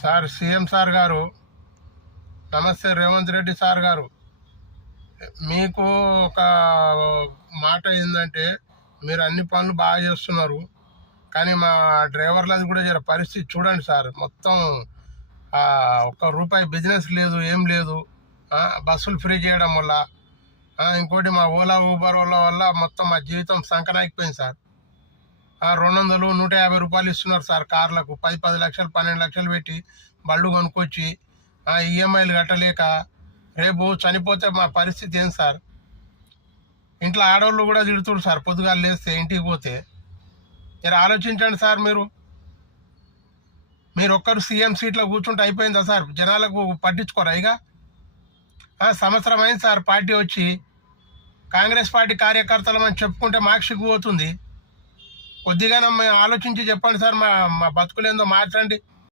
Sir CM sir గారు, నమస్తే Revanth Reddy sir గారు. మీకు ఒక మాట ఏంటంటే, మీరు అన్ని పనులు బాగా చేస్తున్నారు, కానీ మా డ్రైవర్లది కూడా జర పరిస్థితి చూడండి సార్. మొత్తం ఒక్క రూపాయి బిజినెస్ లేదు, ఏం లేదు. బస్సులు ఫ్రీ చేయడం వల్ల, ఇంకోటి మా ఓలా ఊబర్ వల్ల మొత్తం మా జీవితం సంకనాగిపోయింది సార్. 200 150 రూపాయలు ఇస్తున్నారు సార్ కార్లకు. 10 లక్షలు 12 లక్షలు పెట్టి బళ్ళు కొనుక్కొచ్చి ఈఎంఐలు కట్టలేక రేపు చనిపోతే మా పరిస్థితి ఏం సార్? ఇంట్లో ఆడవాళ్ళు కూడా తిడుతున్నారు సార్ పొద్దుగాలు లేస్తే ఇంటికి పోతే. మీరు ఆలోచించండి సార్. మీరు ఒక్కరు సీఎం సీట్లో కూర్చుంటే అయిపోయిందా సార్? జనాలకు పట్టించుకోరా ఇక? సంవత్సరం అయింది సార్ పార్టీ వచ్చి. కాంగ్రెస్ పార్టీ కార్యకర్తలమని చెప్పుకుంటే మాకు సిగ్గుపోతుంది. కొద్దిగా ఆలోచించి చెప్పండి సార్. మా బతుకులేందో మార్చండి.